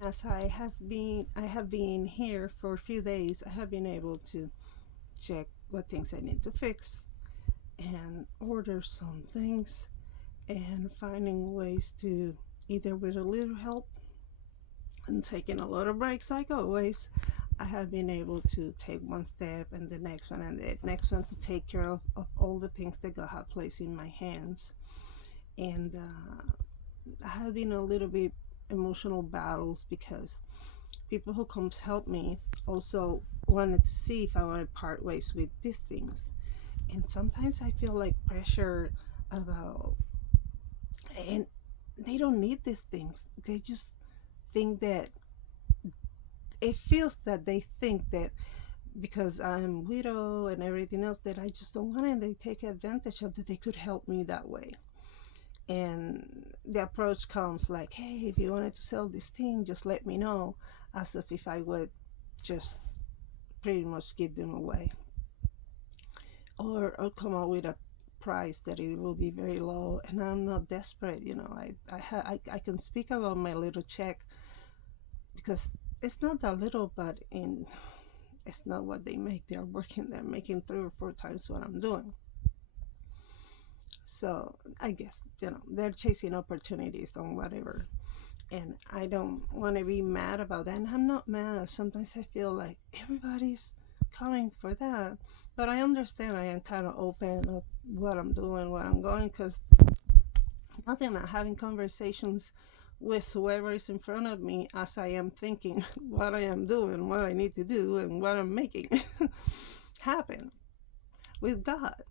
And as I have been here for a few days. I have been able to check what things I need to fix and order some things and finding ways to either with a little help and taking a lot of breaks like always. I have been able to take one step and the next one and the next one to take care of all the things that God have placed in my hands. And I have been a little bit emotional battles because people who comes help me also wanted to see if I want to part ways with these things. And sometimes I feel like pressure about, and they don't need these things. They just think that it feels that they think that because I'm widow and everything else that I just don't want it, and they take advantage of that they could help me that way. And the approach comes like, hey, if you wanted to sell this thing, just let me know, as if I would just pretty much give them away, or come up with a price that it will be very low. And I'm not desperate, I can speak about my little check because it's not that little, but in it's not what they make. They're making three or four times what I'm doing. So I guess they're chasing opportunities on whatever, and I don't want to be mad about that. And I'm not mad. Sometimes I feel like everybody's coming for that, but I understand. I am kind of open of what I'm doing, what I'm going, because nothing like having conversations with whoever is in front of me as I am thinking what I am doing, what I need to do, and what I'm making happen with God.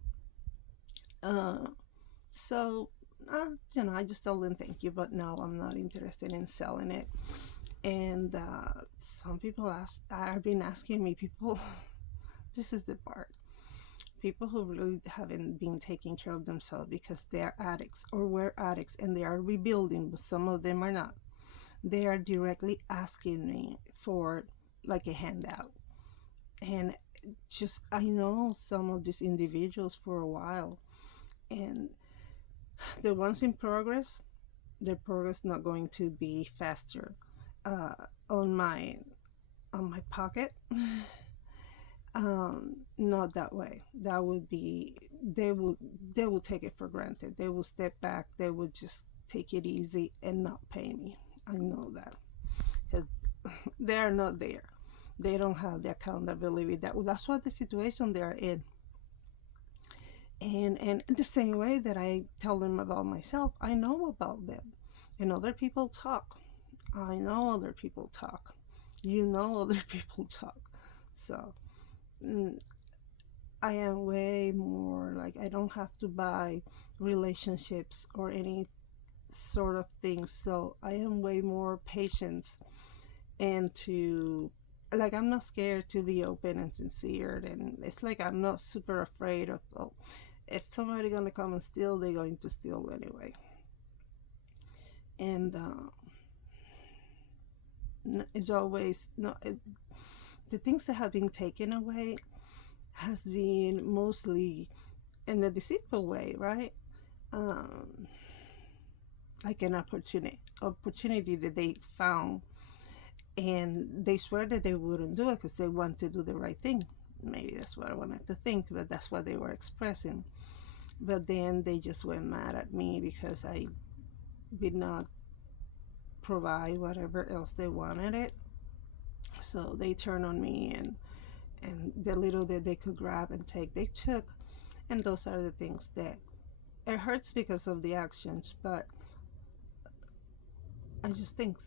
Uh, so, I just told them thank you, but no, I'm not interested in selling it. And some people I've been asking me, people, this is the part, people who really haven't been taking care of themselves because they are addicts or were addicts and they are rebuilding, but some of them are not. They are directly asking me for like a handout. And just, I know some of these individuals for a while, and the ones in progress, their progress not going to be faster. Uh, on my pocket, not that way. That would be, they will take it for granted. They will step back. They will just take it easy and not pay me. I know that because they are not there. They don't have the accountability. That's what the situation they're in. And the same way that I tell them about myself, I know about them. And other people talk. I know other people talk. You know other people talk. So mm, I am way more like, I don't have to buy relationships or any sort of things. So I am way more patient and to, like, I'm not scared to be open and sincere. And it's like I'm not super afraid of, oh, if somebody gonna come and steal, they're going to steal anyway. And it's always no. The things that have been taken away has been mostly in a deceitful way, right? Um, like an opportunity that they found, and they swear that they wouldn't do it because they want to do the right thing. Maybe that's what I wanted to think, but that's what they were expressing. But then they just went mad at me because I did not provide whatever else they wanted it. So they turned on me, and the little that they could grab and take, they took. And those are the things that it hurts because of the actions, but I just think.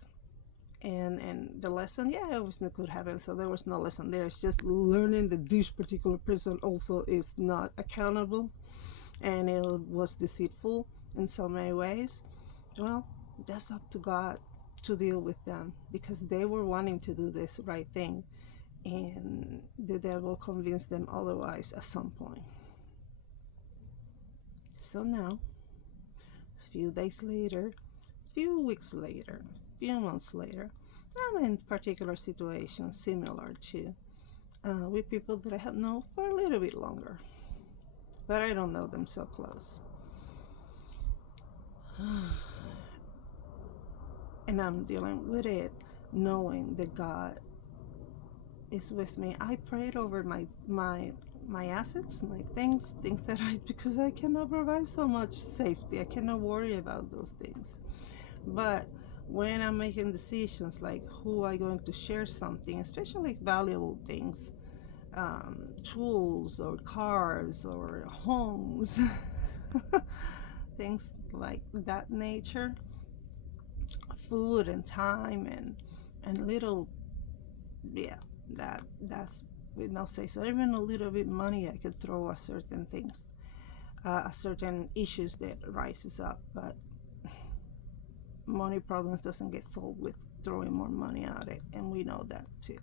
And the lesson, yeah, it was not could happen. So there was no lesson there. It's just learning that this particular person also is not accountable, and it was deceitful in so many ways. Well, that's up to God to deal with them because they were wanting to do this right thing, and the devil convinced them otherwise at some point. So now, a few days later, few weeks later, few months later, I'm in particular situations similar to with people that I have known for a little bit longer, but I don't know them so close. And I'm dealing with it knowing that God is with me. I prayed over my assets, my things that I, because I cannot provide so much safety. I cannot worry about those things. But when I'm making decisions like who I going to share something, especially valuable things, tools or cars or homes, things like that nature, food and time and little, yeah, that's with no say. So even a little bit money I could throw at certain things, certain issues that rises up, but money problems doesn't get solved with throwing more money at it, and we know that too.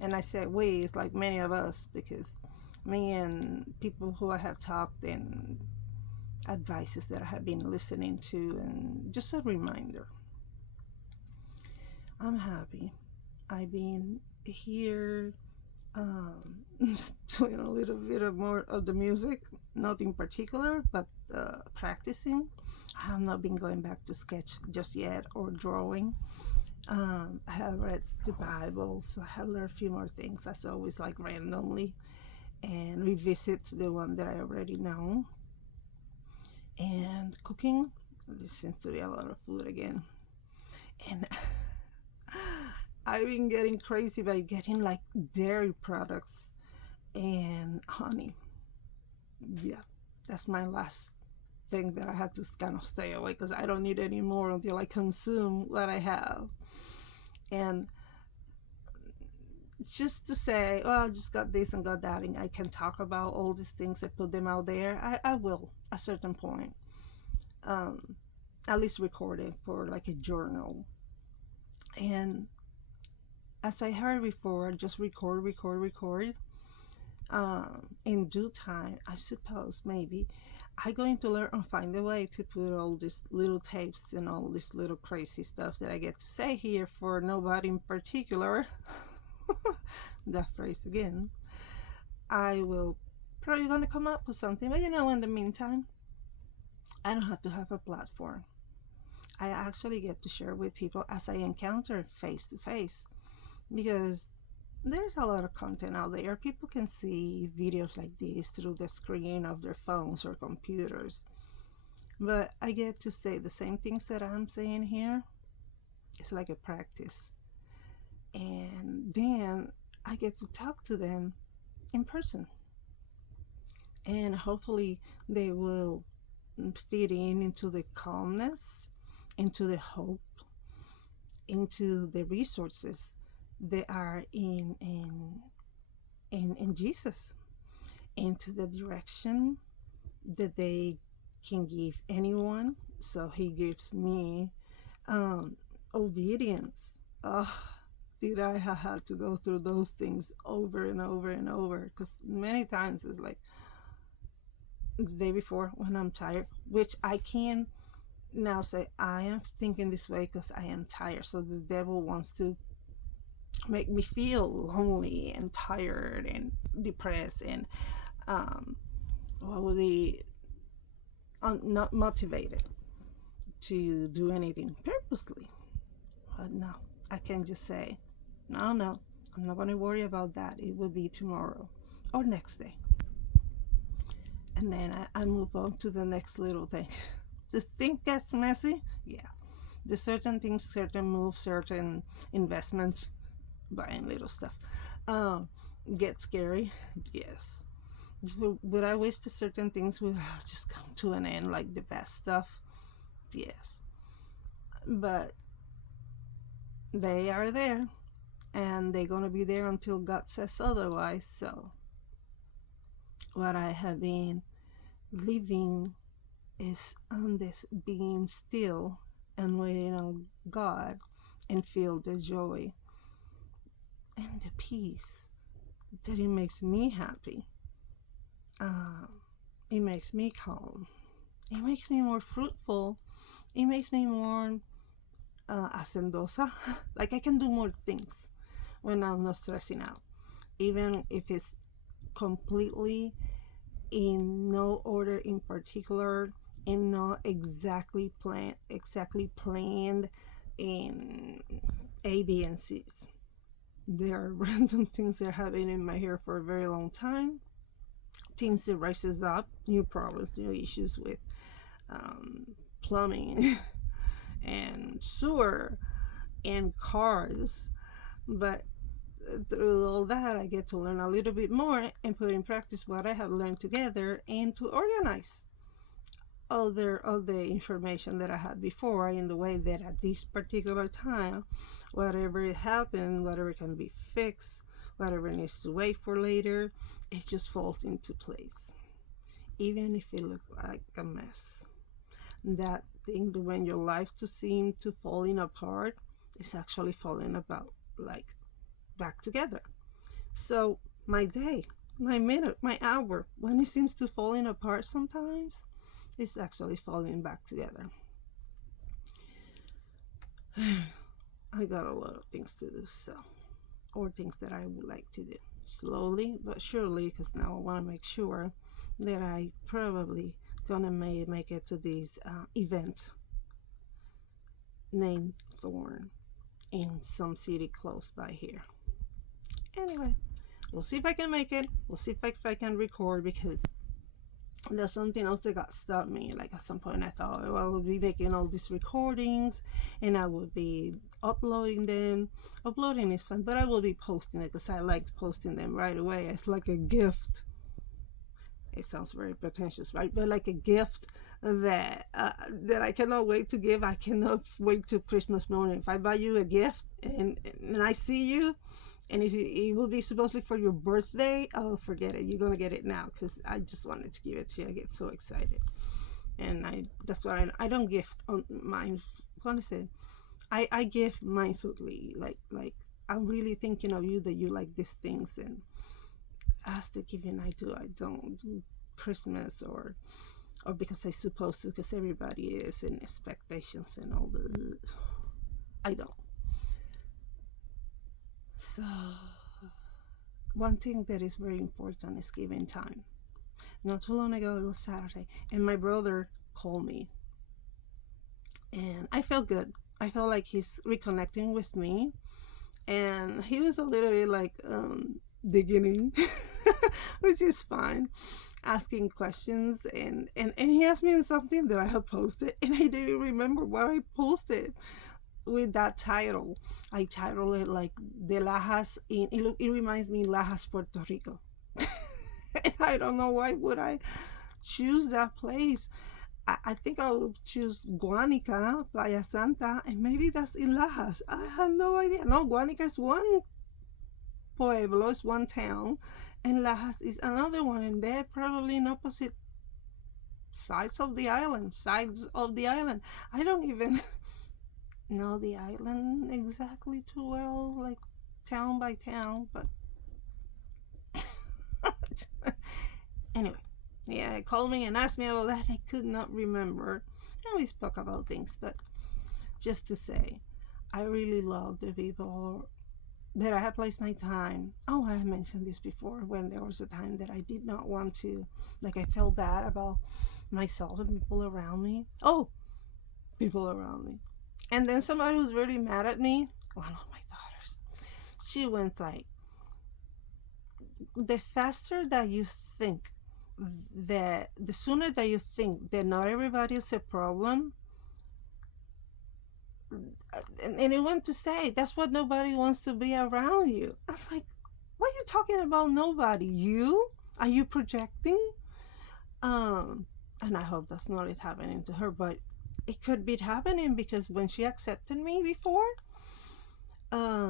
And I said we, it's like many of us, because me and people who I have talked and advices that I have been listening to, and just a reminder, I'm happy. I've been here, doing a little bit of more of the music, not in particular, but practicing. I have not been going back to sketch just yet or drawing. I have read the Bible, so I have learned a few more things as always, like randomly, and revisit the one that I already know. And cooking, there seems to be a lot of food again. And I've been getting crazy by getting like dairy products and honey. Yeah, that's my last thing that I have to kind of stay away, because I don't need any more until I consume what I have. And it's just to say, oh, I just got this and got that, and I can talk about all these things and put them out there. I will at a certain point. Um, at least record it for like a journal. And as I heard before, just record, record, record. In due time, I suppose maybe I'm going to learn and find a way to put all these little tapes and all this little crazy stuff that I get to say here for nobody in particular. That phrase again. I will probably gonna come up with something, but in the meantime, I don't have to have a platform. I actually get to share with people as I encounter face to face, because there's a lot of content out there. People can see videos like this through the screen of their phones or computers. But I get to say the same things that I'm saying here. It's like a practice. And then I get to talk to them in person. And hopefully they will fit in into the calmness, into the hope, into the resources that are in Jesus, into the direction that they can give anyone. So he gives me um, obedience. Oh, did I have had to go through those things over and over and over? Because many times it's like the day before when I'm tired, which I can now say I am thinking this way because I am tired. So the devil wants to make me feel lonely and tired and depressed and what would be not motivated to do anything purposely. But no, I can just say, no, no, I'm not going to worry about that. It will be tomorrow or next day. And then I move on to the next little thing. The thing gets messy. Yeah. The certain things, certain moves, certain investments, buying little stuff, get scary. Yes. Would I wish that certain things would just come to an end, like the best stuff? Yes. But they are there, and they're going to be there until God says otherwise. So, what I have been living is on this being still and waiting on God, and feel the joy and the peace that it makes me happy. Um, it makes me calm. It makes me more fruitful. It makes me more hacendosa. Like I can do more things when I'm not stressing out, even if it's completely in no order in particular, and not exactly planned in A, B, and C's. There are random things that have been in my hair for a very long time. Things that rises up, new problems, new issues with plumbing and sewer and cars. But through all that, I get to learn a little bit more and put in practice what I have learned together and to organize all the information that I had before in the way that at this particular time, whatever it happened, whatever can be fixed, whatever needs to wait for later, it just falls into place. Even if it looks like a mess. That thing when your life to seem to falling apart is actually falling about like back together. So my day, my minute, my hour, when it seems to falling apart sometimes, it's actually falling back together. I got a lot of things to do, so, or things that I would like to do. Slowly but surely, because now I want to make sure that I probably gonna make it to this event named Thorn in some city close by here. Anyway, we'll see if I can make it. We'll see if I can record, because there's something else that got stopped me. Like at some point I thought, oh, I would be making all these recordings and I would be uploading them. Uploading is fun, but I will be posting it because I like posting them right away. It's like a gift. It sounds very pretentious, right? But like a gift that I cannot wait to give. I cannot wait till Christmas morning. If I buy you a gift and I see you, and it will be supposedly for your birthday, oh, forget it. You're gonna get it now, because I just wanted to give it to you. I get so excited, and that's why I don't gift on mine. What is it? I give mindfully. Like I'm really thinking of you, that you like these things, and as the giving I don't do Christmas or because I supposed to, because everybody is in expectations and all the. I don't. So, one thing that is very important is giving time. Not too long ago, it was Saturday, and my brother called me, and I felt good. I felt like he's reconnecting with me, and he was a little bit like digging in, which is fine, asking questions, and he asked me something that I had posted, and I didn't remember what I posted with that title. I titled it like De Lajas it reminds me Lajas, Puerto Rico. And I don't know why would I choose that place. I think I would choose Guanica, Playa Santa, and maybe that's in Lajas. I have no idea. No, Guanica is one pueblo, it's one town, and Lajas is another one, and they're probably in opposite sides of the island. I don't even know the island exactly too well, like town by town, but anyway, yeah, he called me and asked me about that. I could not remember, and we spoke about things, but just to say, I really love the people that I have placed my time. Oh, I mentioned this before, when there was a time that I did not want to, like I felt bad about myself and people around me. And then somebody was really mad at me, one of my daughters, she went like, the faster that you think that, the sooner that you think that not everybody is a problem, and it went to say, that's what nobody wants to be around you. I'm like, what are you talking about, nobody? You? Are you projecting? And I hope that's not it happening to her, but it could be happening, because when she accepted me before,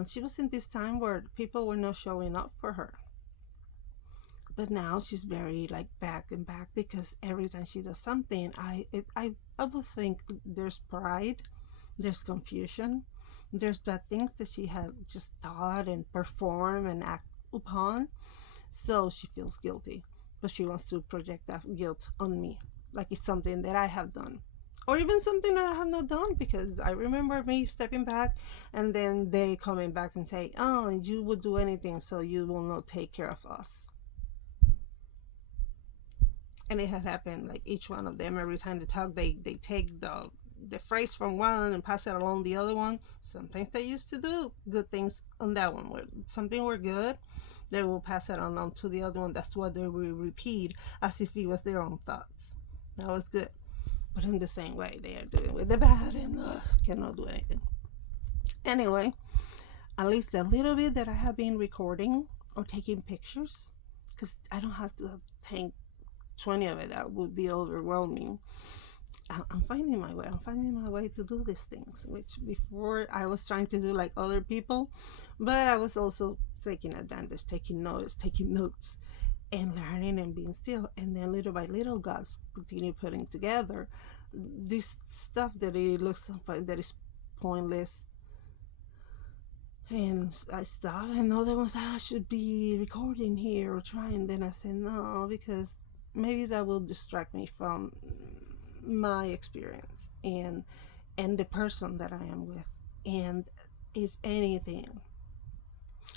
she was in this time where people were not showing up for her. But now she's very like back and back, because every time she does something, I would think there's pride, there's confusion, there's bad things that she had just thought and perform and act upon. So she feels guilty, but she wants to project that guilt on me, like it's something that I have done, or even something that I have not done, because I remember me stepping back and then they coming back and say, oh, you would do anything, so you will not take care of us. And it had happened, like each one of them, every time they talk, they take the phrase from one and pass it along the other one. Sometimes they used to do good things on that one. Where something were good, they will pass it on to the other one. That's what they will repeat as if it was their own thoughts. That was good. But in the same way, they are doing with the bad and cannot do anything. Anyway, at least a little bit that I have been recording or taking pictures, because I don't have to take 20 of it. That would be overwhelming. I'm finding my way. I'm finding my way to do these things, which before I was trying to do like other people, but I was also taking advantage, taking notes, and learning and being still. And then little by little, God continue putting together this stuff that it looks like that is pointless. And I stopped, and other ones I should be recording here or trying. Then I said no, because maybe that will distract me from my experience and the person that I am with. And if anything,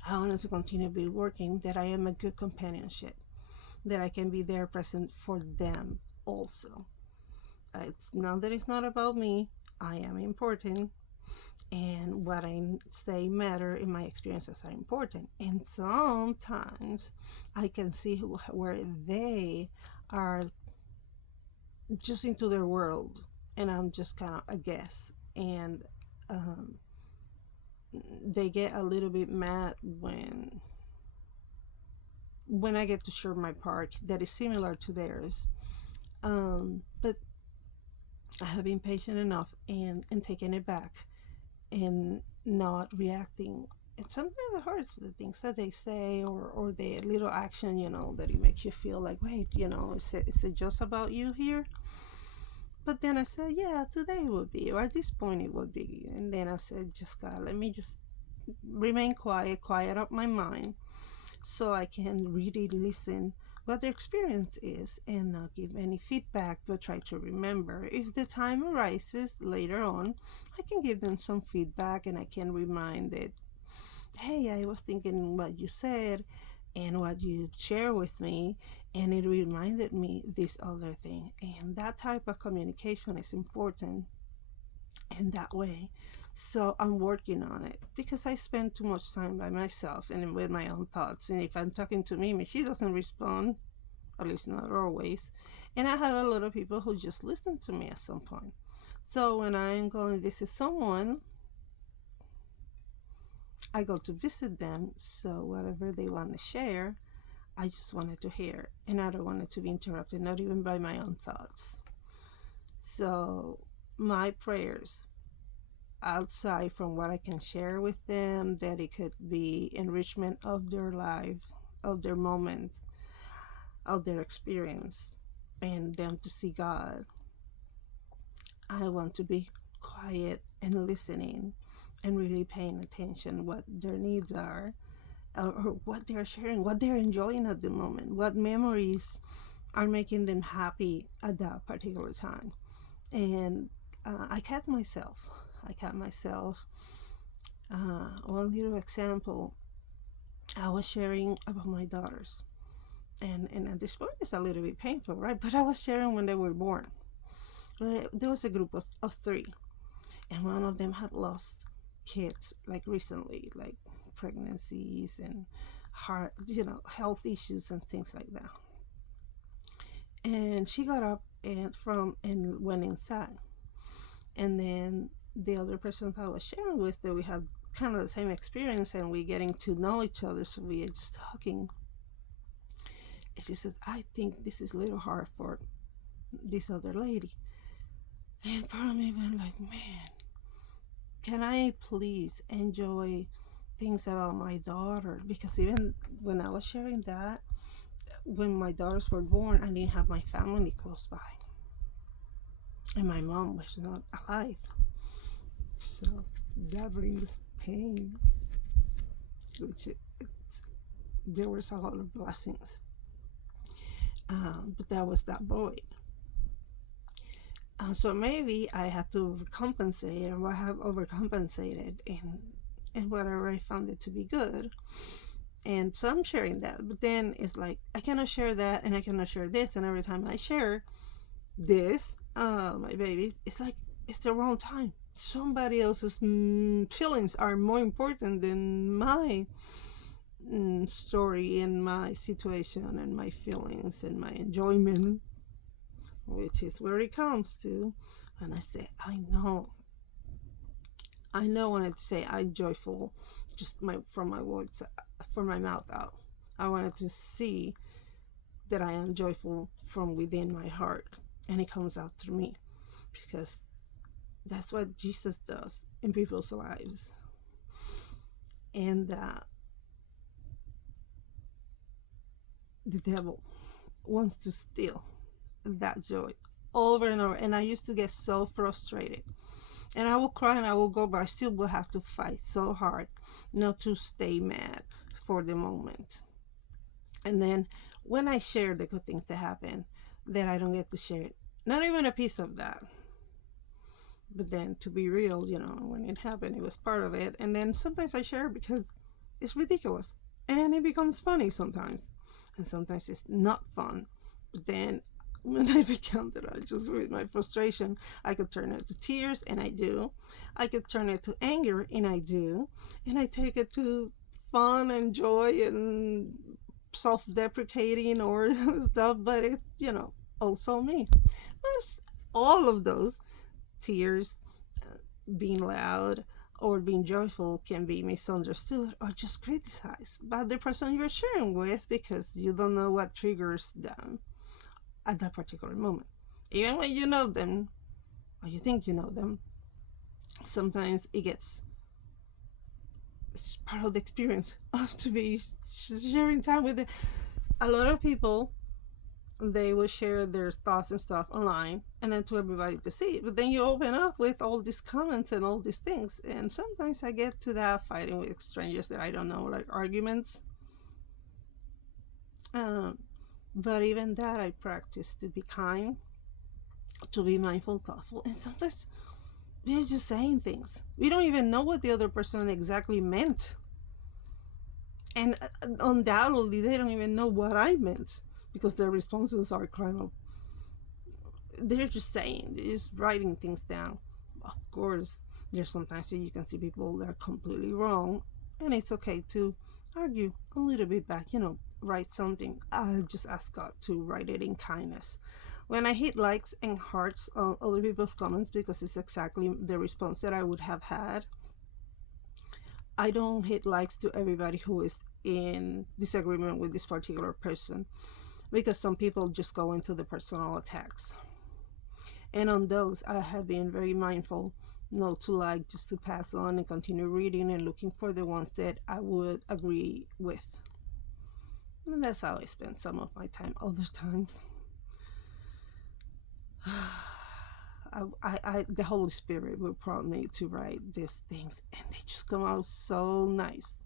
I wanted to continue to be working, that I am a good companionship, that I can be there present for them also. It's not that it's not about me. I am important, and what I say matter in my experiences are important. And sometimes I can see where they are just into their world, and I'm just kind of a guess. And they get a little bit mad when I get to share my part that is similar to theirs. But I have been patient enough and taking it back and not reacting. And sometimes it hurts, the things that they say, or the little action, that it makes you feel like, wait, is it just about you here? But then I said, yeah, today would be, or at this point it would be. And then I said, just God, let me just remain quiet up my mind, so I can really listen what their experience is and not give any feedback, but try to remember. If the time arises later on, I can give them some feedback, and I can remind that, hey, I was thinking what you said and what you shared with me, and it reminded me this other thing. And that type of communication is important in that way. So I'm working on it, because I spend too much time by myself and with my own thoughts. And if I'm talking to Mimi, she doesn't respond, at least not always. And I have a lot of people who just listen to me at some point. So when I'm going to visit someone, I go to visit them. So whatever they want to share, I just wanted to hear, and I don't want it to be interrupted, not even by my own thoughts. So my prayers, outside from what I can share with them, that it could be enrichment of their life, of their moment, of their experience, and them to see God. I want to be quiet and listening and really paying attention what their needs are, or what they're sharing, what they're enjoying at the moment, what memories are making them happy at that particular time. And I kept myself. One little example, I was sharing about my daughters. And at this point, it's a little bit painful, right? But I was sharing when they were born. There was a group of three, and one of them had lost kids, like recently, like pregnancies and heart, health issues and things like that. And she got up and went inside. And then the other person I was sharing with, that we have kind of the same experience, and we getting to know each other, so we are just talking. And she says, I think this is a little hard for this other lady. And part of me went like, man, can I please enjoy things about my daughter? Because even when I was sharing that, when my daughters were born, I didn't have my family close by, and my mom was not alive. So that brings pain, which there was a lot of blessings, but that was that void. So maybe I had to compensate, or I have overcompensated in whatever I found it to be good. And so I'm sharing that, but then it's like I cannot share that, and I cannot share this, and every time I share this, my babies, it's like it's the wrong time. Somebody else's feelings are more important than my story and my situation and my feelings and my enjoyment, which is where it comes to. And I say, I know when I say I'm joyful, just from my words, from my mouth out. I wanted to see that I am joyful from within my heart, and it comes out through me, because that's what Jesus does in people's lives. And the devil wants to steal that joy over and over. And I used to get so frustrated. And I will cry and I will go, but I still will have to fight so hard not to stay mad for the moment. And then when I share the good things that happen, then I don't get to share it. Not even a piece of that. But then to be real, when it happened, it was part of it. And then sometimes I share because it's ridiculous. And it becomes funny sometimes. And sometimes it's not fun. But then when I become that, I just, with my frustration, I could turn it to tears, and I do. I could turn it to anger, and I do. And I take it to fun and joy and self-deprecating or stuff, but it's, also me. But all of those tears, being loud, or being joyful can be misunderstood or just criticized by the person you're sharing with, because you don't know what triggers them at that particular moment. Even when you know them, or you think you know them, sometimes it's part of the experience of to be sharing time with them. A lot of people, they will share their thoughts and stuff online, and then to everybody to see it. But then you open up with all these comments and all these things, and sometimes I get to that fighting with strangers that I don't know, like arguments. But even that, I practice to be kind, to be mindful, thoughtful, and sometimes we're just saying things. We don't even know what the other person exactly meant. And undoubtedly, they don't even know what I meant, because their responses are kind of, they're just saying, they're just writing things down. Of course, there's sometimes that you can see people that are completely wrong, and it's okay to argue a little bit back, write something. I just ask God to write it in kindness. When I hit likes and hearts on other people's comments, because it's exactly the response that I would have had, I don't hit likes to everybody who is in disagreement with this particular person, because some people just go into the personal attacks. And on those, I have been very mindful not to like, just to pass on and continue reading and looking for the ones that I would agree with. And that's how I spend some of my time. Other times, the Holy Spirit will prompt me to write these things, and they just come out so nice.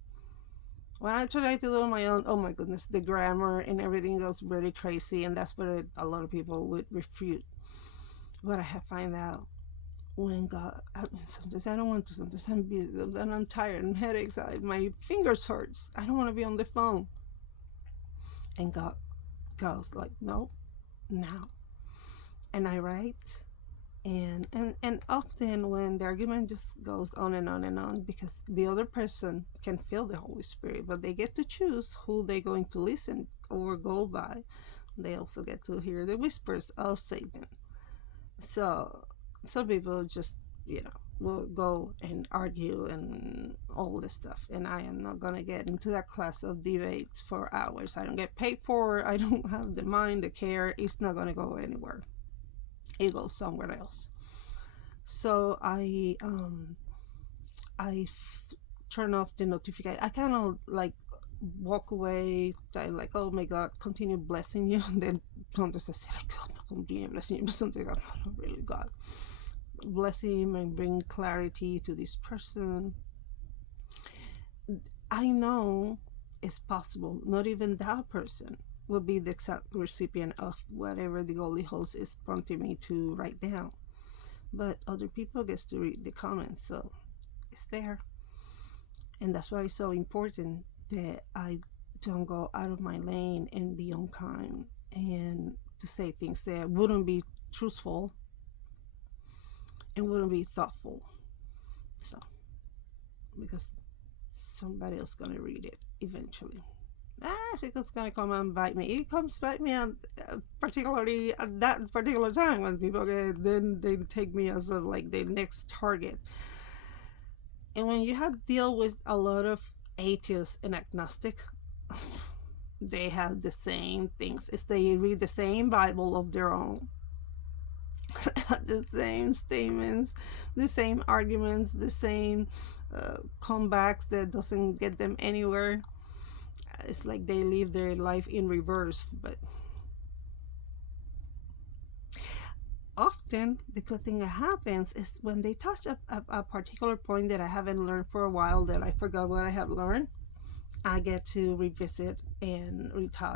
When I try to do it on my own, oh my goodness, the grammar and everything goes really crazy, and that's what a lot of people would refute. But I have found out when God, sometimes I don't want to, sometimes I'm busy, then I'm tired and headaches, my fingers hurts, I don't want to be on the phone. And God goes like, no, now. And I write, and often when the argument just goes on and on and on, because the other person can feel the Holy Spirit, but they get to choose who they're going to listen or go by. They also get to hear the whispers of Satan. So some people just, will go and argue and all this stuff, and I am not gonna get into that class of debate for hours. I don't get paid for it. I don't have the mind, the care. It's not gonna go anywhere. It goes somewhere else. So I turn off the notification. I kind of like walk away. I like, oh my God, continue blessing you. And then sometimes I say, like, God, continue blessing you. But sometimes I'm not really, God, bless him and bring clarity to this person. I know it's possible. Not even that person will be the exact recipient of whatever the Holy Ghost is prompting me to write down. But other people get to read the comments, so it's there. And that's why it's so important that I don't go out of my lane and be unkind and to say things that wouldn't be truthful. and wouldn't be thoughtful. So, because somebody else gonna read it eventually. I think it's gonna come and bite me. It comes bite me, particularly at that particular time when people get, then they take me as a, like the next target. And when you have to deal with a lot of atheists and agnostic, they have the same things. It's they read the same Bible of their own, the same statements, the same arguments, the same comebacks that doesn't get them anywhere. It's like they live their life in reverse. But often the good thing that happens is when they touch a particular point that I haven't learned for a while, that I forgot what I have learned, I get to revisit and retouch